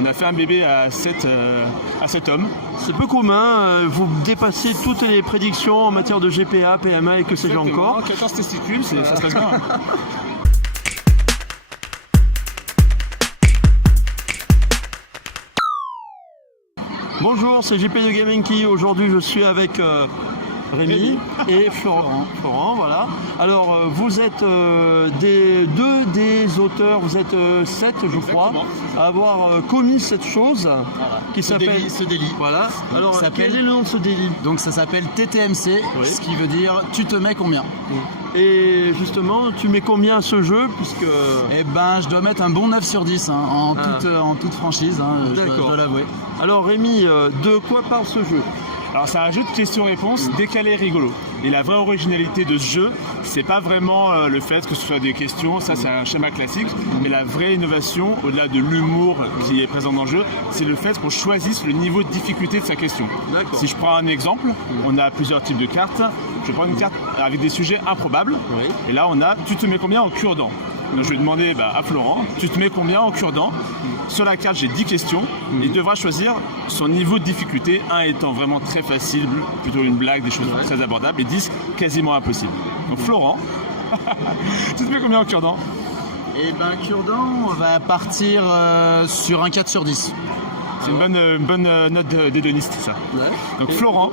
On a fait un bébé à 7 hommes. C'est peu commun, vous dépassez toutes les prédictions en matière de GPA, PMA et que sais-je encore. 14 testicules, ça se passe bien. Bonjour, c'est JP de Gaming Key. Aujourd'hui, je suis avec Rémi et Florent, voilà. Alors, vous êtes deux des auteurs, vous êtes 7, je crois, à avoir commis cette chose qui s'appelle ce délit. Voilà. Alors, quel est le nom de ce délit? Donc, ça s'appelle TTMC, ce qui veut dire tu te mets combien. Et justement, tu mets combien à ce jeu puisque... Eh ben, je dois mettre un bon 9 sur 10 en toute franchise, je dois l'avouer. Alors Rémi, de quoi parle ce jeu? Alors c'est un jeu de questions-réponses décalé et rigolo. Et la vraie originalité de ce jeu, c'est pas vraiment le fait que ce soit des questions, ça c'est un schéma classique, mais la vraie innovation, au-delà de l'humour qui est présent dans le jeu, c'est le fait qu'on choisisse le niveau de difficulté de sa question. Si je prends un exemple, on a plusieurs types de cartes. Je prends une carte avec des sujets improbables, et là on a « tu te mets combien en cure-dent » Donc je vais demander à Florent, tu te mets combien en cure-dent? Sur la carte, j'ai 10 questions. Il devra choisir son niveau de difficulté, 1 étant vraiment très facile, plutôt une blague, des choses très abordables, et 10 quasiment impossible. Donc Florent, tu te mets combien en cure-dent? Eh ben, cure-dent, on va partir sur un 4 sur 10. C'est une bonne note d'hédoniste, ça. Donc Florent,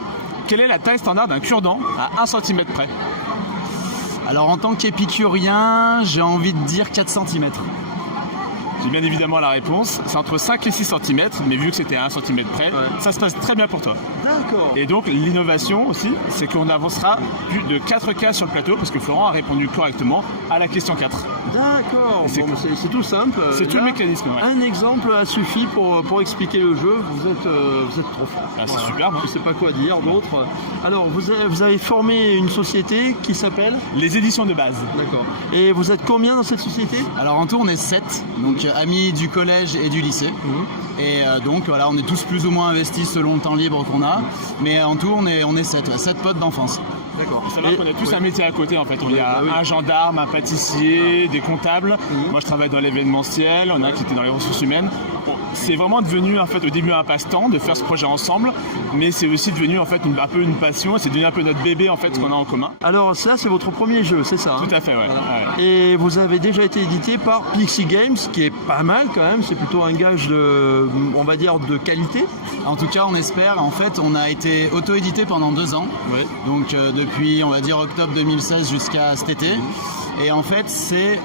quelle est la taille standard d'un cure-dent à 1 cm près? Alors en tant qu'épicurien, j'ai envie de dire 4 cm. J'ai bien évidemment la réponse, c'est entre 5 et 6 cm, mais vu que c'était à 1 cm près, ça se passe très bien pour toi. D'accord. Et donc l'innovation aussi, c'est qu'on avancera plus de 4 cas sur le plateau, parce que Florent a répondu correctement à la question 4. D'accord, c'est tout simple. C'est tout le mécanisme. Un exemple a suffi pour expliquer le jeu, vous êtes trop fort. C'est superbe. Je ne sais pas quoi dire d'autre. Alors vous avez formé une société qui s'appelle Les Éditions de Base. D'accord. Et vous êtes combien dans cette société? Alors en tout on est 7, donc amis du collège et du lycée. Et donc voilà, on est tous plus ou moins investis selon le temps libre qu'on a. Mais en tout on est 7 potes d'enfance. D'accord. Il faut savoir qu'on a tous un métier à côté en fait. Il y a un gendarme, un pâtissier, des comptables. Moi je travaille dans l'événementiel, on a un qui était dans les ressources humaines. C'est vraiment devenu en fait au début un passe-temps de faire ce projet ensemble, mais c'est aussi devenu en fait un peu une passion, c'est devenu un peu notre bébé en fait qu'on a en commun. Alors ça c'est votre premier jeu, c'est ça? Tout à fait, ouais. Et vous avez déjà été édité par Pixie Games, qui est pas mal quand même, c'est plutôt un gage de, on va dire, de qualité. En tout cas on espère, en fait on a été auto-édité pendant 2 ans, donc depuis on va dire octobre 2016 jusqu'à cet été. Et en fait c'est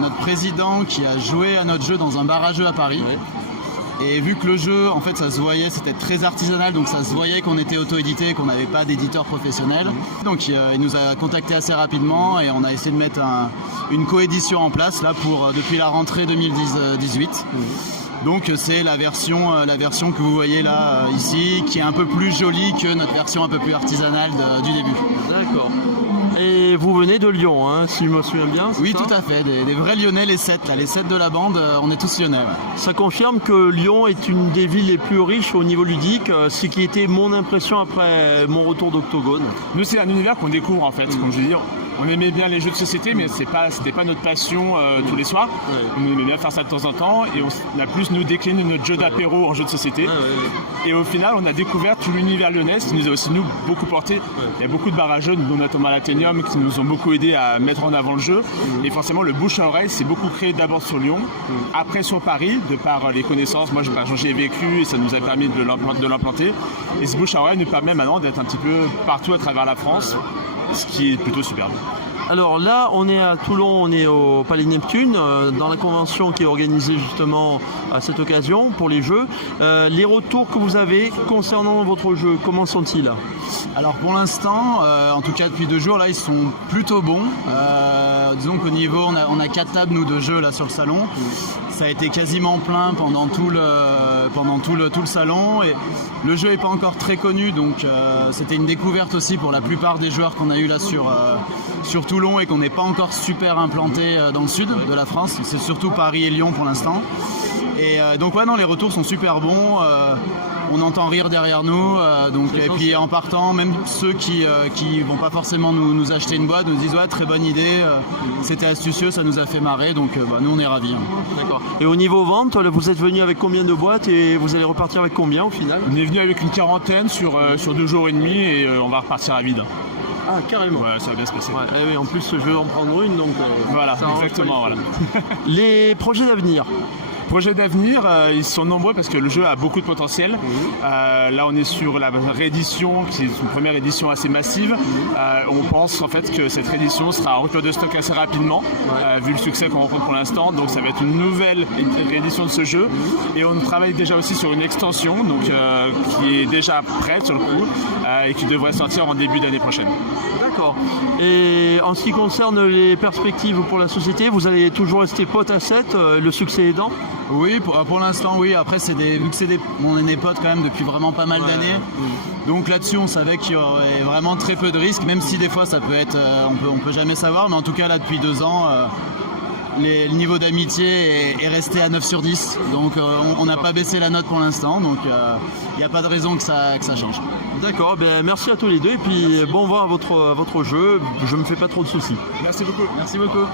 notre président qui a joué à notre jeu dans un bar à jeux à Paris. Et vu que le jeu, en fait, ça se voyait, c'était très artisanal, donc ça se voyait qu'on était auto-édité, qu'on n'avait pas d'éditeur professionnel. Donc il nous a contacté assez rapidement et on a essayé de mettre une coédition en place là depuis la rentrée 2018. Donc c'est la version que vous voyez là ici, qui est un peu plus jolie que notre version un peu plus artisanale du début. D'accord. Et vous venez de Lyon, hein, si je me souviens bien. Oui, tout à fait. Des vrais Lyonnais, les 7 de la bande, on est tous Lyonnais. Ça confirme que Lyon est une des villes les plus riches au niveau ludique, ce qui était mon impression après mon retour d'Octogone. Nous, c'est un univers qu'on découvre en fait, comme je veux dire. On aimait bien les jeux de société, mais c'était pas notre passion tous les soirs. On aimait bien faire ça de temps en temps, et on a plus nous décliné notre jeu d'apéro en jeu de société. Et au final, on a découvert tout l'univers lyonnais, qui nous a aussi nous beaucoup porté. Il y a beaucoup de bars à jeux, dont notamment l'Athénium, qui nous ont beaucoup aidé à mettre en avant le jeu. Et forcément, le bouche à oreille s'est beaucoup créé d'abord sur Lyon, après sur Paris, de par les connaissances. Moi, j'y ai vécu et ça nous a permis de l'implanter. Et ce bouche à oreille nous permet maintenant d'être un petit peu partout à travers la France, ce qui est plutôt superbe. Alors là, on est à Toulon, on est au Palais Neptune, dans la convention qui est organisée justement à cette occasion pour les jeux. Les retours que vous avez concernant votre jeu, comment sont-ils? Alors pour l'instant, en tout cas depuis 2 jours, là ils sont plutôt bons. Disons qu'au niveau, on a 4 tables nous de jeu là sur le salon. Ça a été quasiment plein pendant tout le salon, et le jeu n'est pas encore très connu, donc c'était une découverte aussi pour la plupart des joueurs qu'on a eu là sur Toulon, et qu'on n'est pas encore super implanté dans le sud de la France. C'est surtout Paris et Lyon pour l'instant. Et donc ouais non, les retours sont super bons. On entend rire derrière nous, et puis en partant, même ceux qui vont pas forcément nous acheter une boîte nous disent ouais, très bonne idée, c'était astucieux, ça nous a fait marrer, donc nous on est ravis. D'accord. Et au niveau vente, vous êtes venu avec combien de boîtes et vous allez repartir avec combien au final? On est venu avec une quarantaine sur 2 jours et demi et on va repartir à vide. Ah, carrément. Voilà, ça va bien se passer. Ouais, oui, en plus, je vais en prendre une, donc voilà, ça arrange exactement. pas les Voilà. choses. Les projets d'avenir. Projets d'avenir, ils sont nombreux parce que le jeu a beaucoup de potentiel. Là, on est sur la réédition, qui est une première édition assez massive. On pense en fait que cette réédition sera en rupture de stock assez rapidement, vu le succès qu'on rencontre pour l'instant. Donc, ça va être une nouvelle réédition de ce jeu. Et on travaille déjà aussi sur une extension, donc qui est déjà prête sur le coup et qui devrait sortir en début d'année prochaine. D'accord. Et en ce qui concerne les perspectives pour la société, vous allez toujours rester pote à 7, le succès aidant? Oui, pour l'instant oui. Après, vu que on est des potes quand même depuis vraiment pas mal d'années. Donc là-dessus, on savait qu'il y aurait vraiment très peu de risques, même si des fois ça peut être, on peut jamais savoir. Mais en tout cas là, depuis 2 ans, le niveau d'amitié est resté à 9 sur 10. Donc on n'a pas baissé la note pour l'instant. Donc il n'y a pas de raison que ça change. D'accord. Ben, merci à tous les deux et puis bon vent à votre jeu. Je me fais pas trop de soucis. Merci beaucoup. Merci beaucoup.